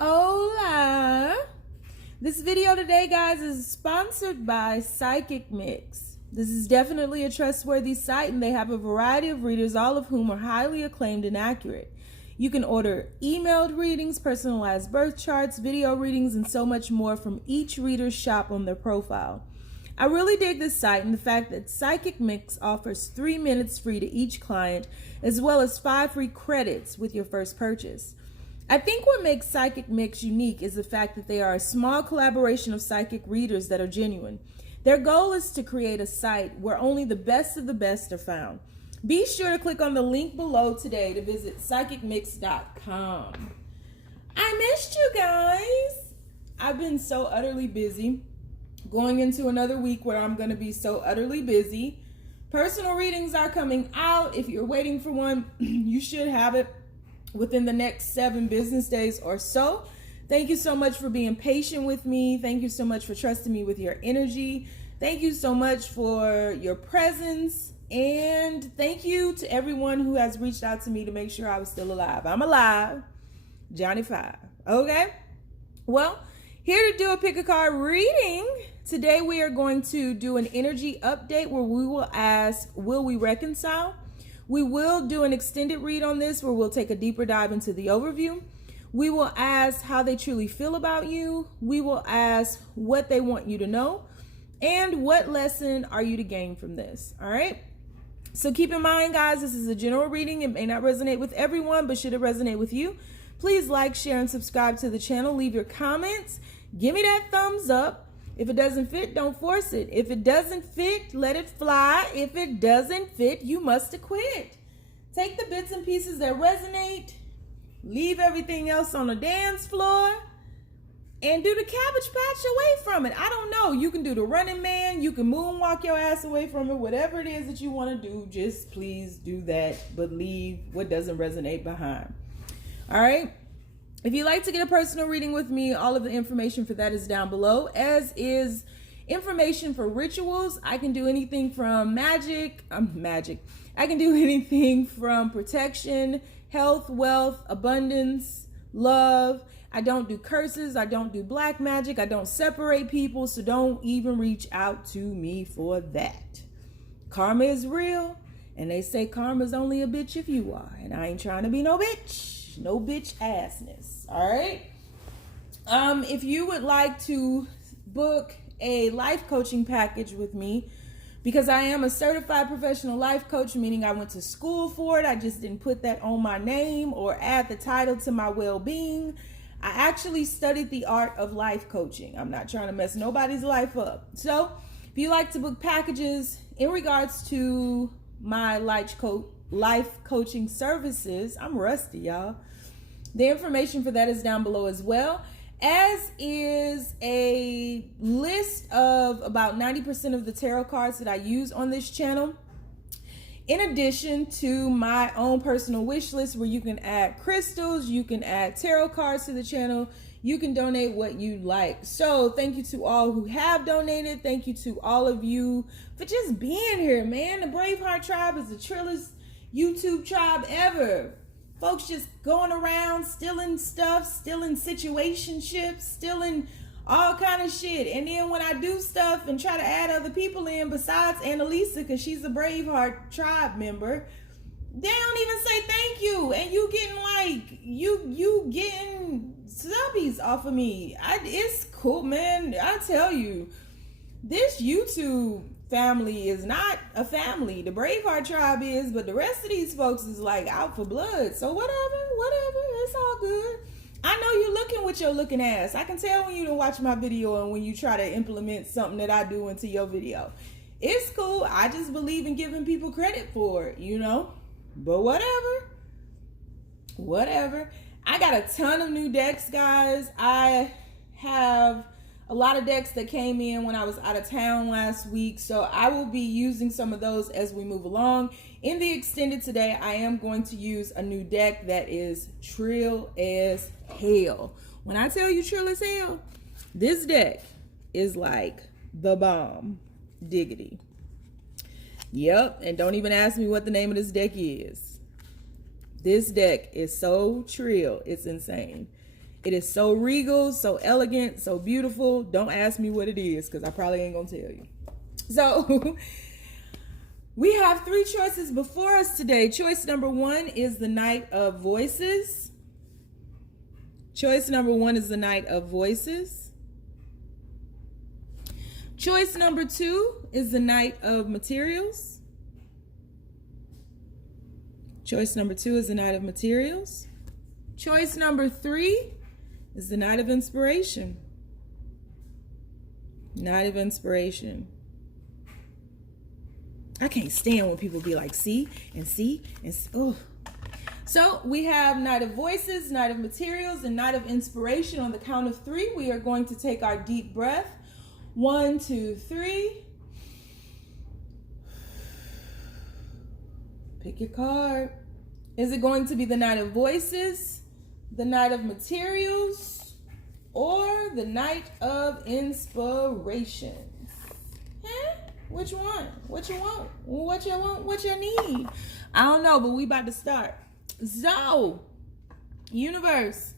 Hola! This video today, guys, is sponsored by Psychic Mix. This is definitely a trustworthy site, and they have a variety of readers, all of whom are highly acclaimed and accurate. You can order emailed readings, personalized birth charts, video readings, and so much more from each reader's shop on their profile. I really dig this site and the fact that Psychic Mix offers 3 minutes free to each client, as well as 5 free credits with your first purchase. I think what makes Psychic Mix unique is the fact that they are a small collaboration of psychic readers that are genuine. Their goal is to create a site where only the best of the best are found. Be sure to click on the link below today to visit psychicmix.com. I missed you guys. I've been so utterly busy. Going into another week where I'm going to be so utterly busy. Personal readings are coming out. If you're waiting for one, you should have it within the next 7 business days or so. Thank you so much for being patient with me. Thank you so much for trusting me with your energy. Thank you so much for your presence. And thank you to everyone who has reached out to me to make sure I was still alive. I'm alive. Johnny 5. Okay? Well, here to do a pick a card reading. Today we are going to do an energy update where we will ask, will we reconcile? We will do an extended read on this where we'll take a deeper dive into the overview. We will ask how they truly feel about you. We will ask what they want you to know. And what lesson are you to gain from this? All right? So keep in mind, guys, this is a general reading. It may not resonate with everyone, but should it resonate with you, please like, share, and subscribe to the channel. Leave your comments. Give me that thumbs up. If it doesn't fit, don't force it. If it doesn't fit, let it fly. If it doesn't fit, you must quit. Take the bits and pieces that resonate, leave everything else on the dance floor, and do the Cabbage Patch away from it. I don't know. You can do the Running Man. You can moonwalk your ass away from it. Whatever it is that you want to do, just please do that, but leave what doesn't resonate behind. All right? If you'd like to get a personal reading with me, all of the information for that is down below, as is information for rituals. I can do anything from magic. I can do anything from protection, health, wealth, abundance, love. I don't do curses. I don't do black magic. I don't separate people, so don't even reach out to me for that. Karma is real, and they say karma's only a bitch if you are, and I ain't trying to be no bitch. No bitch assness. All right. If you would like to book a life coaching package with me, because I am a certified professional life coach, meaning I went to school for it. I just didn't put that on my name or add the title to my well-being. I actually studied the art of life coaching. I'm not trying to mess nobody's life up. So if you like to book packages in regards to my life coaching services, I'm rusty, y'all. The information for that is down below as well, as is a list of about 90% of the tarot cards that I use on this channel, in addition to my own personal wish list where you can add crystals, you can add tarot cards to the channel, you can donate what you like. So thank you to all who have donated. Thank you to all of you for just being here, man. The Braveheart tribe is the trillest YouTube tribe ever. Folks just going around stealing stuff, stealing situationships, stealing all kind of shit. And then when I do stuff and try to add other people in besides Annalisa, because she's a Braveheart tribe member, they don't even say thank you. And you getting like, you getting subbies off of me. It's cool, man. I tell you, this YouTube family is not a family. The Braveheart tribe is, but the rest of these folks is like out for blood. So whatever, it's all good. I know you looking with your looking ass. I can tell when you don't watch my video and when you try to implement something that I do into your video. It's cool. I just believe in giving people credit for it, you know? But whatever. I got a ton of new decks, guys. I have a lot of decks that came in when I was out of town last week, so I will be using some of those as we move along. In the extended today, I am going to use a new deck that is trill as hell. When I tell you trill as hell, this deck is like the bomb. Diggity. Yep, and don't even ask me what the name of this deck is. This deck is so trill, it's insane. It is so regal, so elegant, so beautiful. Don't ask me what it is because I probably ain't gonna tell you. So we have 3 choices before us today. Choice number 1 is the Knight of Voices. Choice number 1 is the Knight of Voices. Choice number 2 is the Knight of Materials. Choice number 2 is the Knight of Materials. Choice number 3 is the Knight of Inspiration. Knight of Inspiration. I can't stand when people be like, see, and see, and see. Oh. So we have Knight of Voices, Knight of Materials, and Knight of Inspiration. On the count of 3, we are going to take our deep breath. 1, 2, 3. Pick your card. Is it going to be the Knight of Voices, the Knight of Materials, or the Knight of Inspiration? Huh? Which one? What you want? What you want? What you need? I don't know, but we about to start. So, universe,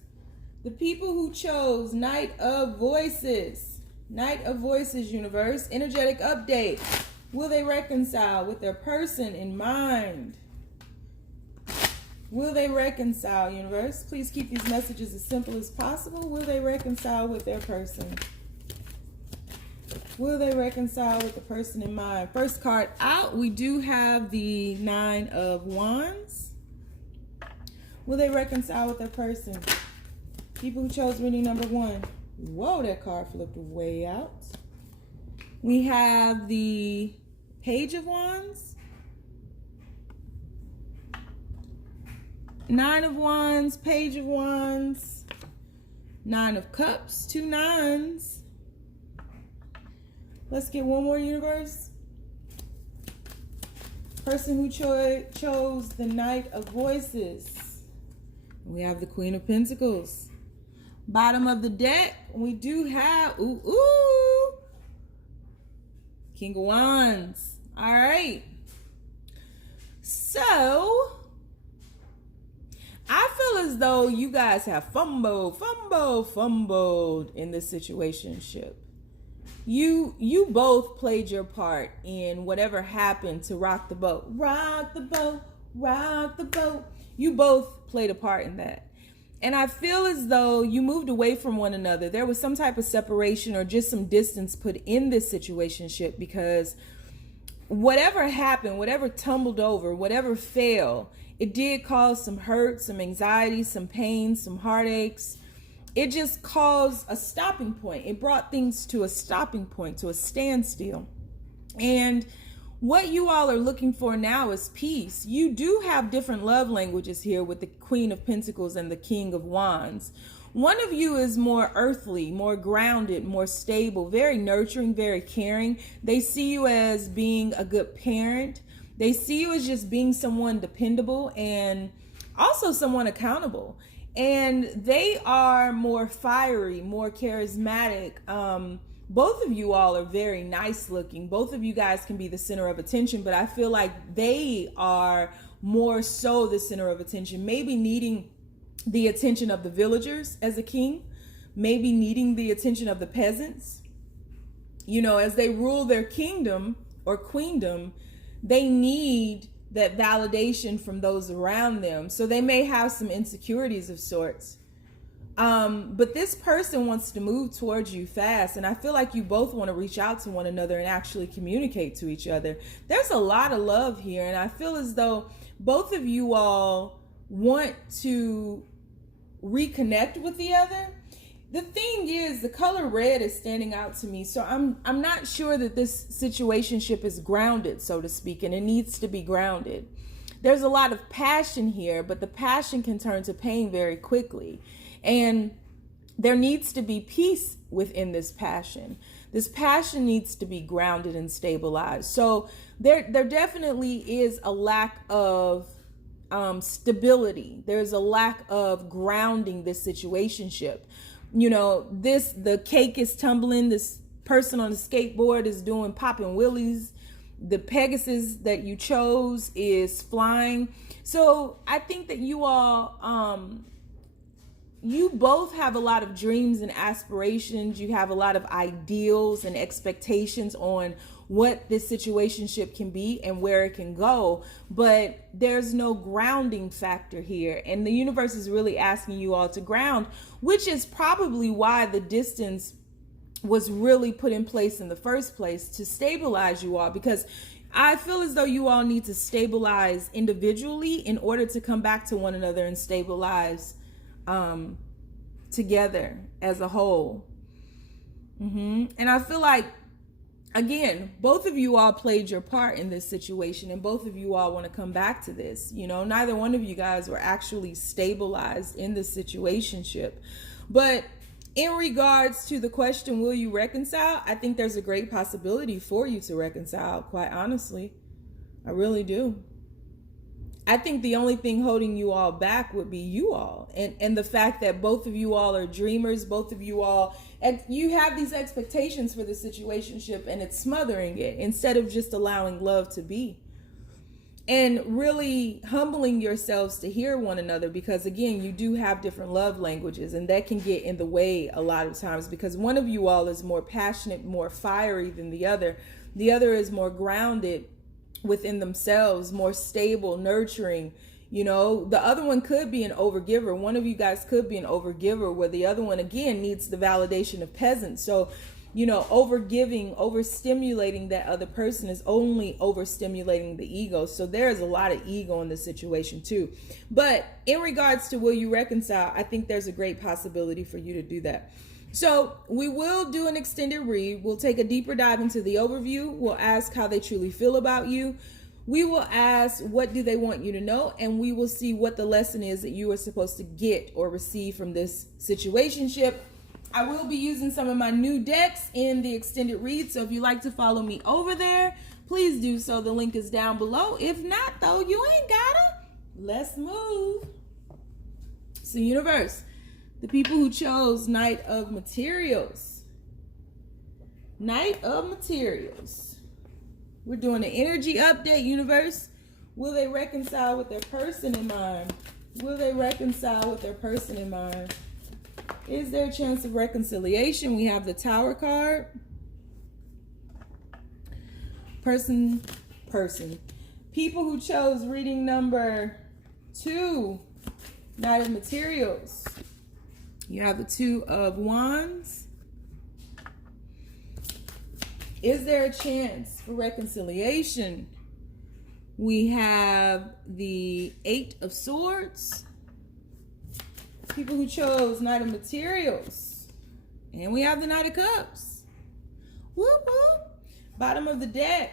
the people who chose Knight of Voices, universe, energetic update. Will they reconcile with their person in mind? Will they reconcile, universe? Please keep these messages as simple as possible. Will they reconcile with their person? Will they reconcile with the person in mind? First card out, we do have the 9 of Wands. Will they reconcile with their person? People who chose reading number 1. Whoa, that card flipped way out. We have the Page of Wands. 9 of Wands, Page of Wands, 9 of Cups, 2 9s. Let's get one more, universe. Person who chose the Knight of Voices. We have the Queen of Pentacles. Bottom of the deck, we do have, King of Wands. All right. So, I feel as though you guys have fumbled in this situationship. You both played your part in whatever happened to rock the boat. Rock the boat, rock the boat. You both played a part in that. And I feel as though you moved away from one another. There was some type of separation or just some distance put in this situationship because whatever happened, whatever tumbled over, whatever fell, it did cause some hurt, some anxiety, some pain, some heartaches. It just caused a stopping point. It brought things to a stopping point, to a standstill. And what you all are looking for now is peace. You do have different love languages here with the Queen of Pentacles and the King of Wands. One of you is more earthly, more grounded, more stable, very nurturing, very caring. They see you as being a good parent. They see you as just being someone dependable and also someone accountable. And they are more fiery, more charismatic. Both of you all are very nice looking. Both of you guys can be the center of attention, but I feel like they are more so the center of attention, maybe needing the attention of the villagers as a king, maybe needing the attention of the peasants. You know, as they rule their kingdom or queendom, they need that validation from those around them. So they may have some insecurities of sorts. But this person wants to move towards you fast. And I feel like you both want to reach out to one another and actually communicate to each other. There's a lot of love here. And I feel as though both of you all want to reconnect with the other. The thing is, the color red is standing out to me. So I'm not sure that this situationship is grounded, so to speak, and it needs to be grounded. There's a lot of passion here, but the passion can turn to pain very quickly. And there needs to be peace within this passion. This passion needs to be grounded and stabilized. So there definitely is a lack of stability. There's a lack of grounding this situationship. You know, the cake is tumbling. This person on the skateboard is doing popping willies. The Pegasus that you chose is flying. So I think that you all you both have a lot of dreams and aspirations. You have a lot of ideals and expectations on what this situationship can be and where it can go, but there's no grounding factor here. And the universe is really asking you all to ground, which is probably why the distance was really put in place in the first place, to stabilize you all, because I feel as though you all need to stabilize individually in order to come back to one another and stabilize together as a whole. And I feel like, again, both of you all played your part in this situation, and both of you all want to come back to this. You know, neither one of you guys were actually stabilized in this situationship. But in regards to the question, will you reconcile? I think there's a great possibility for you to reconcile, quite honestly. I really do. I think the only thing holding you all back would be you all. And the fact that both of you all are dreamers, both of you all, and you have these expectations for the situationship, and it's smothering it instead of just allowing love to be. And really humbling yourselves to hear one another, because again, you do have different love languages, and that can get in the way a lot of times, because one of you all is more passionate, more fiery than the other. The other is more grounded within themselves, more stable, nurturing. You know, the other one could be an overgiver. One of you guys could be an overgiver, where the other one, again, needs the validation of peasants. So, you know, overgiving, overstimulating that other person is only overstimulating the ego. So there's a lot of ego in this situation too. But in regards to will you reconcile, I think there's a great possibility for you to do that. So we will do an extended read. We'll take a deeper dive into the overview. We'll ask how they truly feel about you. We will ask, what do they want you to know? And we will see what the lesson is that you are supposed to get or receive from this situationship. I will be using some of my new decks in the extended read. So if you'd like to follow me over there, please do so. The link is down below. If not, though, you ain't gotta. Let's move. So universe, the people who chose Knight of Materials. Knight of Materials. We're doing an energy update, universe. Will they reconcile with their person in mind? Will they reconcile with their person in mind? Is there a chance of reconciliation? We have the Tower card. Person. People who chose reading number 2, Knight of Materials. You have the 2 of Wands. Is there a chance for reconciliation? We have the 8 of Swords. People who chose Knight of Materials. And we have the Knight of Cups. Whoop, whoop. Bottom of the deck,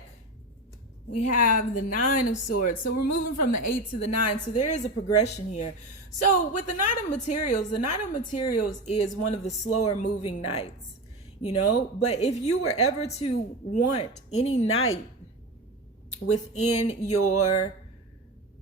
we have the 9 of Swords. So we're moving from the 8 to the 9. So there is a progression here. So with the Knight of Materials, the Knight of Materials is one of the slower moving knights, you know. But if you were ever to want any knight within your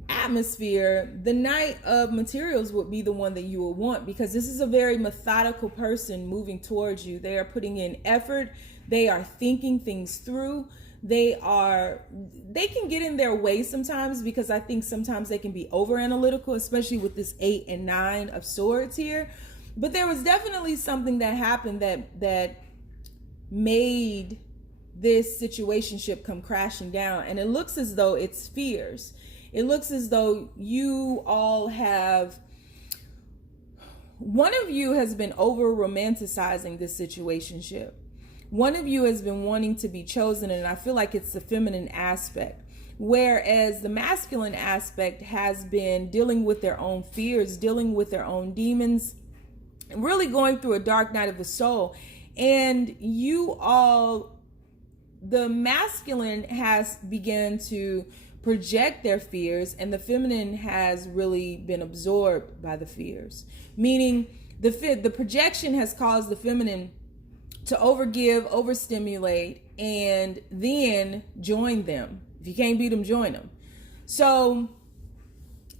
atmosphere, the Knight of Materials would be the one that you would want, because this is a very methodical person moving towards you. They are putting in effort. They are thinking things through. They can get in their way sometimes, because I think sometimes they can be over analytical, especially with this 8 and 9 of Swords here. But there was definitely something that happened that made this situationship come crashing down. And it looks as though it's fears. It looks as though you all have, one of you has been over romanticizing this situationship. One of you has been wanting to be chosen, and I feel like it's the feminine aspect. Whereas the masculine aspect has been dealing with their own fears, dealing with their own demons, and really going through a dark night of the soul. And you all, the masculine has begun to project their fears, and the feminine has really been absorbed by the fears. Meaning the projection has caused the feminine to overgive, overstimulate, and then join them. If you can't beat them, join them. So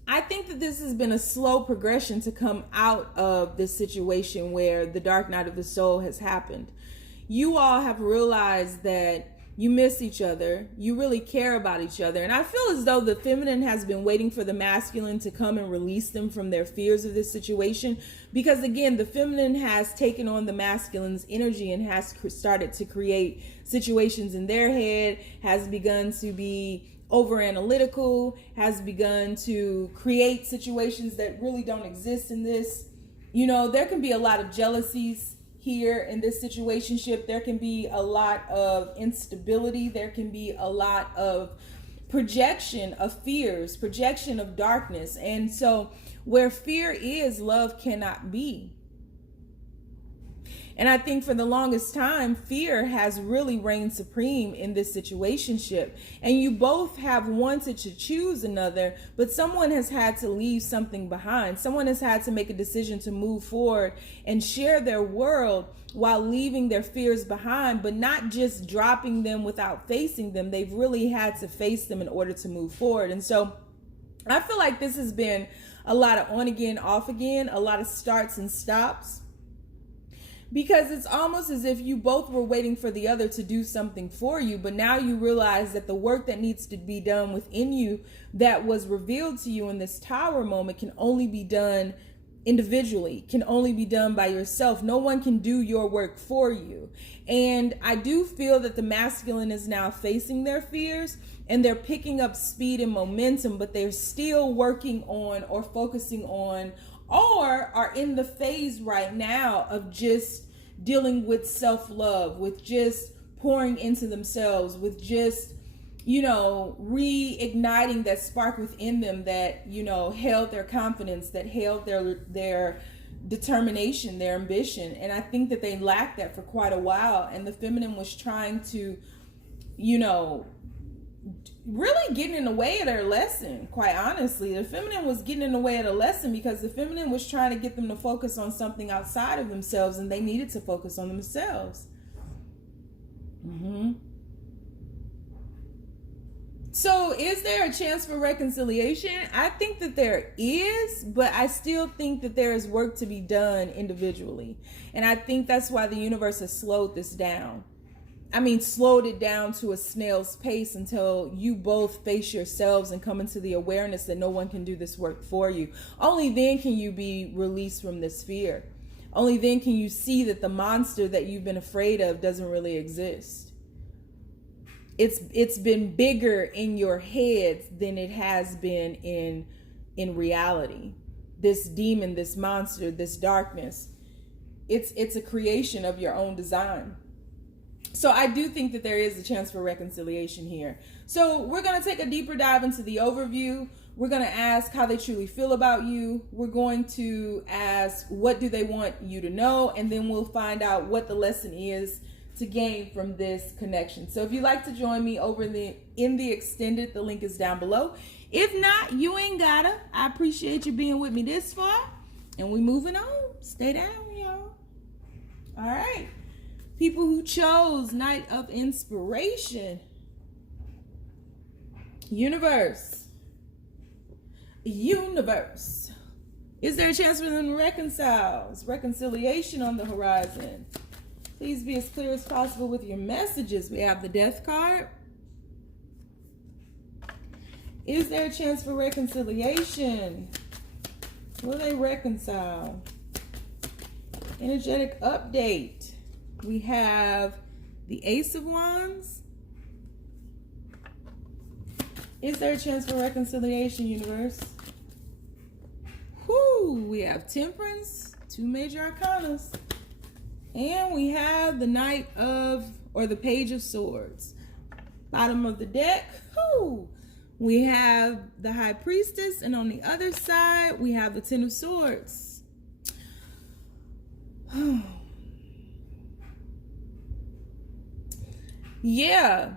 I think that this has been a slow progression to come out of this situation where the dark night of the soul has happened. You all have realized that You miss each other. You really care about each other. And I feel as though the feminine has been waiting for the masculine to come and release them from their fears of this situation. Because again, the feminine has taken on the masculine's energy and has started to create situations in their head, has begun to be over analytical, has begun to create situations that really don't exist in this. You know, there can be a lot of jealousies here in this situationship. There can be a lot of instability. There can be a lot of projection of fears, projection of darkness. And so where fear is, love cannot be. And I think for the longest time, fear has really reigned supreme in this situationship. And you both have wanted to choose another, but someone has had to leave something behind. Someone has had to make a decision to move forward and share their world while leaving their fears behind, but not just dropping them without facing them. They've really had to face them in order to move forward. And so I feel like this has been a lot of on again, off again, a lot of starts and stops. Because it's almost as if you both were waiting for the other to do something for you, but now you realize that the work that needs to be done within you that was revealed to you in this tower moment can only be done individually, can only be done by yourself. No one can do your work for you. And I do feel that the masculine is now facing their fears and they're picking up speed and momentum, but they're still working on or focusing on or are in the phase right now of just dealing with self-love, with just pouring into themselves, with just, you know, reigniting that spark within them that, you know, held their confidence, that held their determination, their ambition. And I think that they lacked that for quite a while. And the feminine was trying to, you know, really getting in the way of their lesson. Quite honestly, the feminine was getting in the way of the lesson because the feminine was trying to get them to focus on something outside of themselves, and they needed to focus on themselves. So is there a chance for reconciliation? I think that there is, but I still think that there is work to be done individually. And I think that's why the universe has slowed this down. I mean, slowed it down to a snail's pace until you both face yourselves and come into the awareness that no one can do this work for you. Only then can you be released from this fear. Only then can you see that the monster that you've been afraid of doesn't really exist. It's been bigger in your head than it has been in reality. This demon, this monster, this darkness, it's a creation of your own design. So I do think that there is a chance for reconciliation here. So we're going to take a deeper dive into the overview. We're going to ask how they truly feel about you. We're going to ask what do they want you to know, and then we'll find out what the lesson is to gain from this connection. So if you'd like to join me over in the extended, the link is down below. If not, you ain't gotta. I appreciate you being with me this far, and we moving on. Stay down, y'all. All right. People who chose Night of Inspiration. Universe. Is there a chance for them to reconcile? Is reconciliation on the horizon? Please be as clear as possible with your messages. We have the Death card. Is there a chance for reconciliation? Will they reconcile? Energetic update. We have the Ace of Wands. Is there a chance for reconciliation, universe? We have Temperance, two major arcanas. And we have the Knight of, or the Page of Swords. Bottom of the deck, we have the High Priestess, and on the other side, we have the Ten of Swords. Yeah.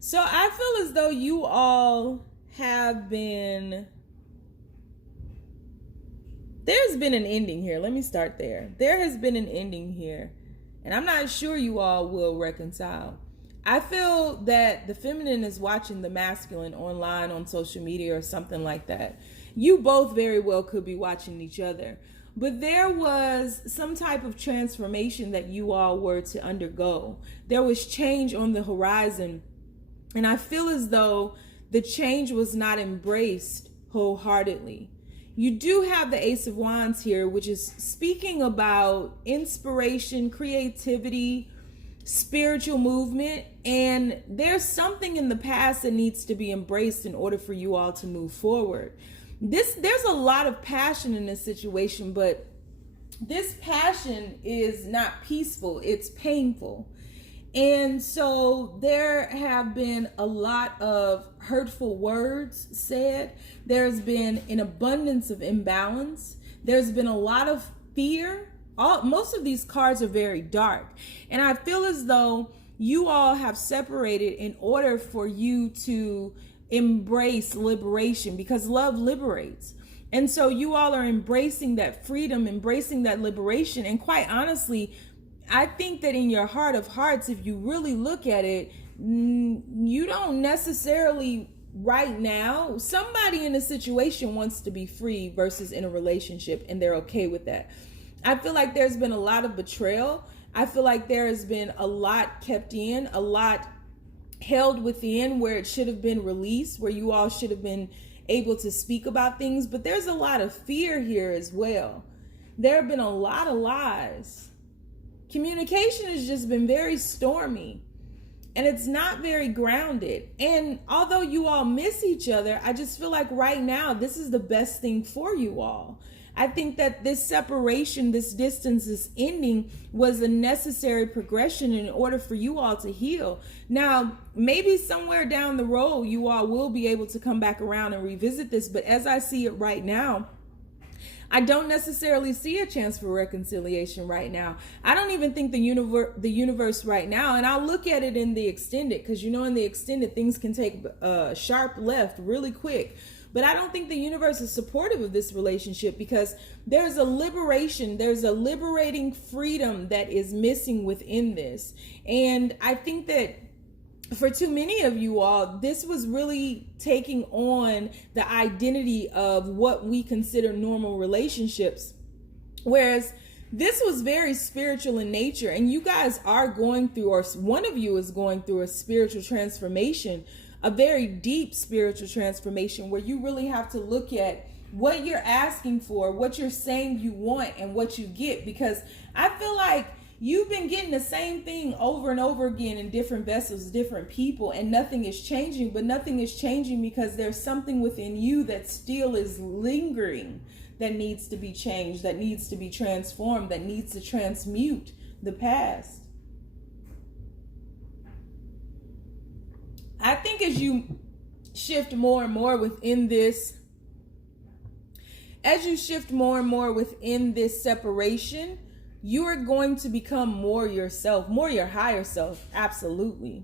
So I feel as though you all have been... There's been an ending here. Let me start there. There has been an ending here. And I'm not sure you all will reconcile. I feel that the feminine is watching the masculine online on social media or something like that. You both very well could be watching each other. but there was some type of transformation that you all were to undergo. There was change on the horizon. And I feel as though the change was not embraced wholeheartedly. You do have the Ace of Wands here, which is speaking about inspiration, creativity, spiritual movement. And there's something in the past that needs to be embraced in order for you all to move forward. There's a lot of passion in this situation, but this passion is not peaceful, it's painful. And so there have been a lot of hurtful words said. There's been an abundance of imbalance. There's been a lot of fear. Most of these cards are very dark. And I feel as though you all have separated in order for you to embrace liberation, because love liberates. And so you all are embracing that freedom, embracing that liberation. And quite honestly, I think that in your heart of hearts, if you really look at it, you don't necessarily right now, somebody in a situation wants to be free versus in a relationship, and they're okay with that. I feel like there's been a lot of betrayal. I feel like there has been a lot kept in, a lot held within where it should have been released, where you all should have been able to speak about things. But there's a lot of fear here as well. There have been a lot of lies. Communication has just been very stormy, and it's not very grounded. And although you all miss each other, I just feel like right now, this is the best thing for you all. I think that this separation, this distance, this ending was a necessary progression in order for you all to heal. Now, maybe somewhere down the road, you all will be able to come back around and revisit this. But as I see it right now, I don't necessarily see a chance for reconciliation right now. I don't even think the universe right now, and I'll look at it in the extended, because you know in the extended things can take a sharp left really quick. But I don't think the universe is supportive of this relationship, because there's a liberation, there's a liberating freedom that is missing within this. And I think that for too many of you all, this was really taking on the identity of what we consider normal relationships. Whereas this was very spiritual in nature, and you guys are going through, or one of you is going through, a spiritual transformation, a very deep spiritual transformation, where you really have to look at what you're asking for, what you're saying you want, and what you get. Because I feel like you've been getting the same thing over and over again in different vessels, different people, and nothing is changing. But nothing is changing because there's something within you that still is lingering, that needs to be changed, that needs to be transformed, that needs to transmute the past. I think as you shift more and more within this, separation, you are going to become more yourself, more your higher self, absolutely.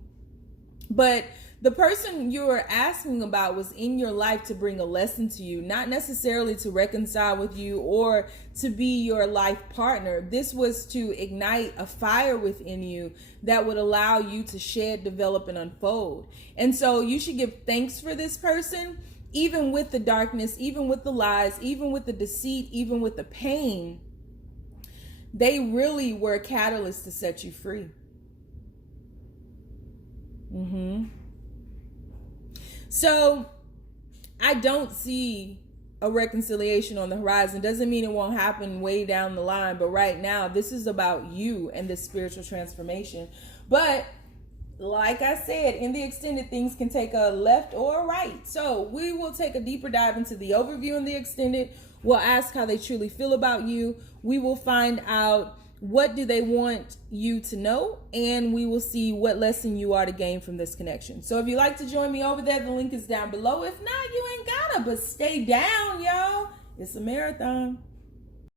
But the person you were asking about was in your life to bring a lesson to you, not necessarily to reconcile with you or to be your life partner. This was to ignite a fire within you that would allow you to shed, develop, and unfold. And so you should give thanks for this person, even with the darkness, even with the lies, even with the deceit, even with the pain. They really were a catalyst to set you free. So I don't see a reconciliation on the horizon. Doesn't mean it won't happen way down the line, but right now this is about you and this spiritual transformation. But like I said, in the extended, things can take a left or a right. So we will take a deeper dive into the overview in the extended. We'll ask how they truly feel about you. We will find out what do they want you to know, and we will see what lesson you are to gain from this connection. So if you'd like to join me over there, the link is down below. If not, you ain't gotta, but stay down, y'all. It's a marathon.